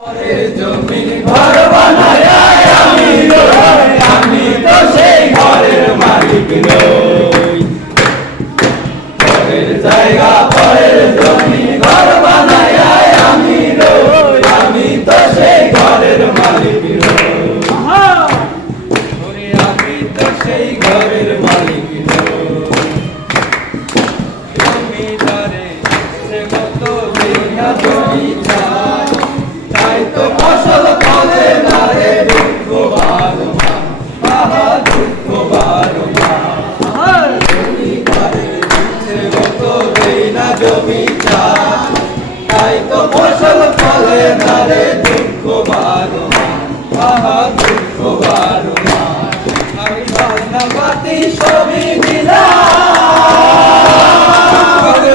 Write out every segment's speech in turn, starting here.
জমির ঘর বানায় আমি রই, আমি তো সেই ঘরের মালিক নই। পরের জায়গা পরের জমি ঘর বানায় আমি রই, আমি তো সেই ঘরের মালিক নই। আমি তো সেই ঘরের মালিক নই। জমিদারে সে কত বিঘা জমি চায়, তাই তো ফসল ফলে না রে, দুঃখ বারো মাস, আহা দুঃখ বারো মাস। জমিদারে সে কত দেই না জমি চায়, তাই তো ফসল ফলে না রে, দুঃখ বারো মাস, আহা দুঃখ বারো মাস। আমি বাজনা পাতি সবই দিলাম,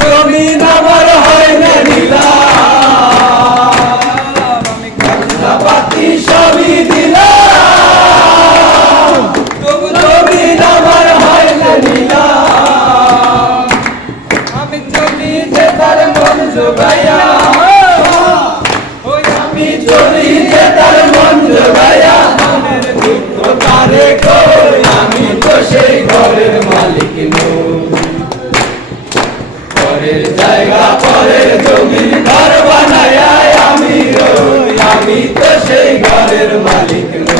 জমিন আমার হয় না নিলাম। আমি বাজনা পাতি সবই দিলাম, তবু জমিন আমার হয় না নিলাম। আমি চলি যে তার মন জোগাইয়া, ওই আমি চলি যে তার মন জোগাইয়া, মনের দুঃখ তারে কই, আমি তো সেই ঘরের মালিক নই। পরের জায়গা পরের জমি ঘর বানায় আমি রই, আমি তো সেই ঘরের মালিক নই।